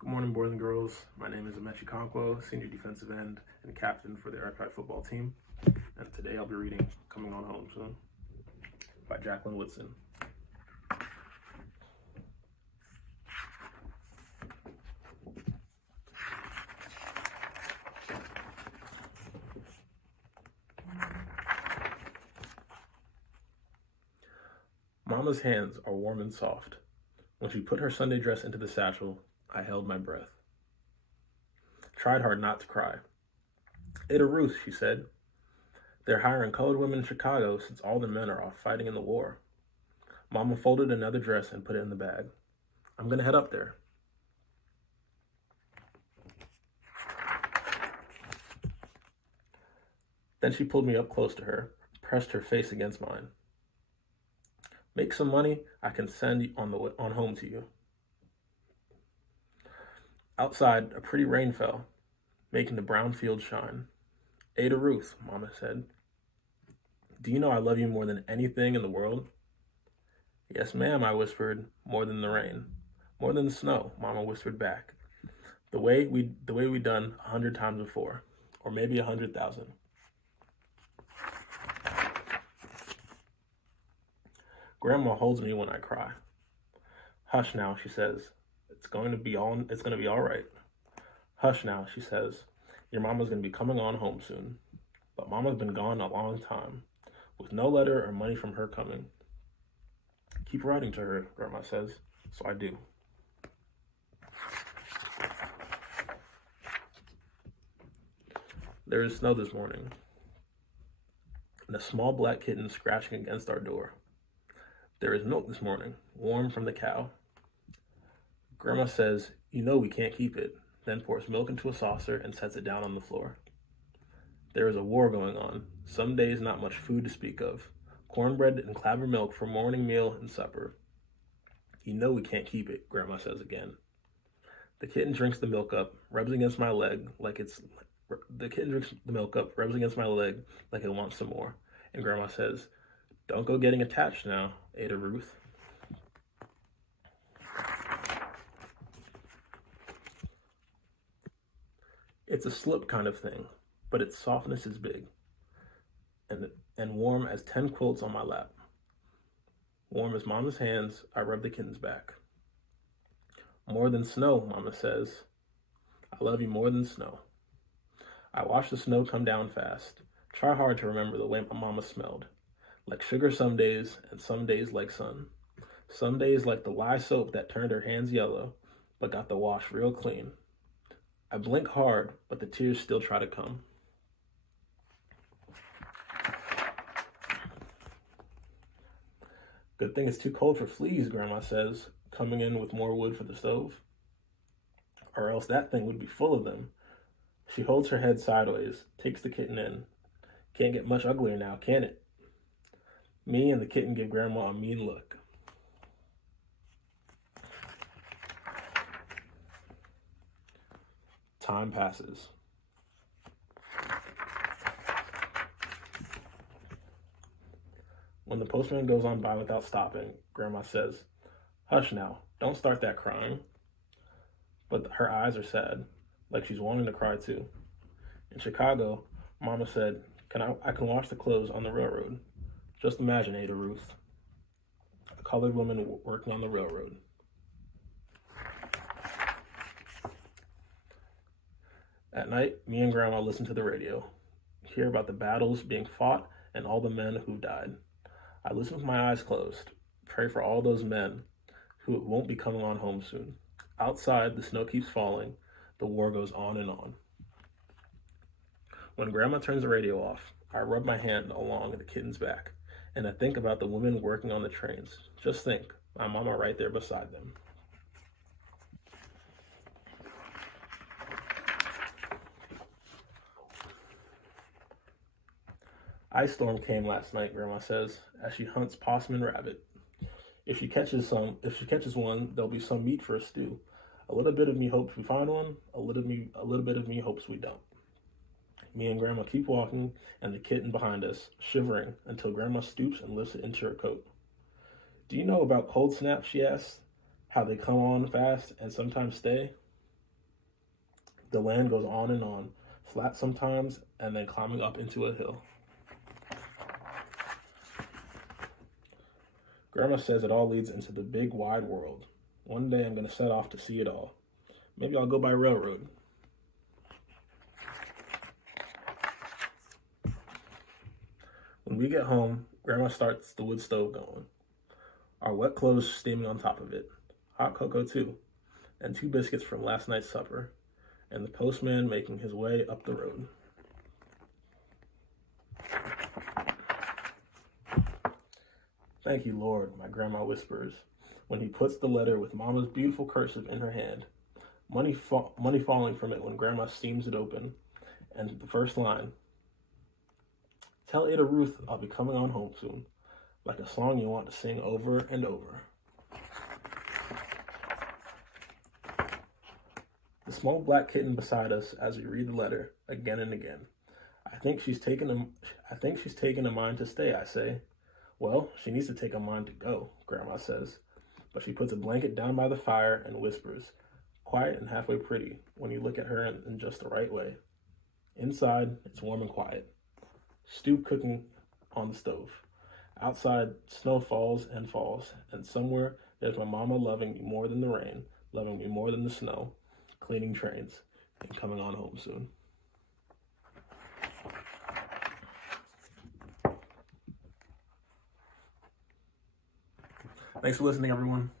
Good morning, boys and girls. My name is Amaechi Konkwo, senior defensive end and captain for the RPI football team. And today I'll be reading Coming On Home Soon by Jacqueline Woodson. Mama's hands are warm and soft. When she put her Sunday dress into the satchel, I held my breath. Tried hard not to cry. Ada Ruth, she said. They're hiring colored women in Chicago since all the men are off fighting in the war. Mama folded another dress and put it in the bag. I'm gonna head up there. Then she pulled me up close to her, pressed her face against mine. Make some money, I can send on home to you. Outside, a pretty rain fell, making the brown fields shine. Ada Ruth, Mama said. Do you know I love you more than anything in the world? Yes, ma'am, I whispered, more than the rain. More than the snow, Mama whispered back. The way we'd done 100 times before, or maybe 100,000. Grandma holds me when I cry. Hush now, she says. It's gonna be all right. Hush now, she says. Your mama's gonna be coming on home soon. But Mama's been gone a long time, with no letter or money from her coming. Keep writing to her, Grandma says. So I do. There is snow this morning, and a small black kitten scratching against our door. There is milk this morning, warm from the cow. Grandma says, you know we can't keep it, then pours milk into a saucer and sets it down on the floor. There is a war going on, some days not much food to speak of. Cornbread and clabber milk for morning meal and supper. You know we can't keep it, Grandma says again. The kitten drinks the milk up, rubs against my leg like it wants some more. And Grandma says, don't go getting attached now, Ada Ruth. It's a slip kind of thing, but its softness is big and warm as 10 quilts on my lap. Warm as Mama's hands, I rub the kitten's back. More than snow, Mama says. I love you more than snow. I watch the snow come down fast. Try hard to remember the way my mama smelled. Like sugar some days, and some days like sun. Some days like the lye soap that turned her hands yellow, but got the wash real clean. I blink hard, but the tears still try to come. Good thing it's too cold for fleas, Grandma says, coming in with more wood for the stove. Or else that thing would be full of them. She holds her head sideways, takes the kitten in. Can't get much uglier now, can it? Me and the kitten give Grandma a mean look. Time passes. When the postman goes on by without stopping, Grandma says, hush now, don't start that crying. But her eyes are sad, like she's wanting to cry too. In Chicago, Mama said, I can wash the clothes on the railroad. Just imagine, Ada Ruth, a colored woman working on the railroad. At night, me and Grandma listen to the radio, hear about the battles being fought and all the men who died. I listen with my eyes closed, pray for all those men who won't be coming on home soon. Outside, the snow keeps falling, the war goes on and on. When Grandma turns the radio off, I rub my hand along the kitten's back, and I think about the women working on the trains. Just think, my mama right there beside them. Ice storm came last night, Grandma says, as she hunts possum and rabbit. If she catches one, there'll be some meat for a stew. A little bit of me hopes we find one, a little bit of me hopes we don't. Me and Grandma keep walking, and the kitten behind us, shivering, until Grandma stoops and lifts it into her coat. Do you know about cold snaps, she asks? How they come on fast and sometimes stay? The land goes on, flat sometimes, and then climbing up into a hill. Grandma says it all leads into the big, wide world. One day I'm going to set off to see it all. Maybe I'll go by railroad. When we get home, Grandma starts the wood stove going. Our wet clothes steaming on top of it. Hot cocoa too. And 2 biscuits from last night's supper. And the postman making his way up the road. Thank you, Lord, my grandma whispers, when he puts the letter with Mama's beautiful cursive in her hand. Money falling from it when Grandma steams it open. And the first line, tell Ada Ruth I'll be coming on home soon, like a song you want to sing over and over. The small black kitten beside us as we read the letter again and again. I think she's taken a mind to stay, I say. Well, she needs to take a mind to go, Grandma says. But she puts a blanket down by the fire and whispers, quiet and halfway pretty, when you look at her in just the right way. Inside, it's warm and quiet. Stew cooking on the stove. Outside, snow falls, and somewhere there's my mama loving me more than the rain, loving me more than the snow, cleaning trains, and coming on home soon. Thanks for listening, everyone.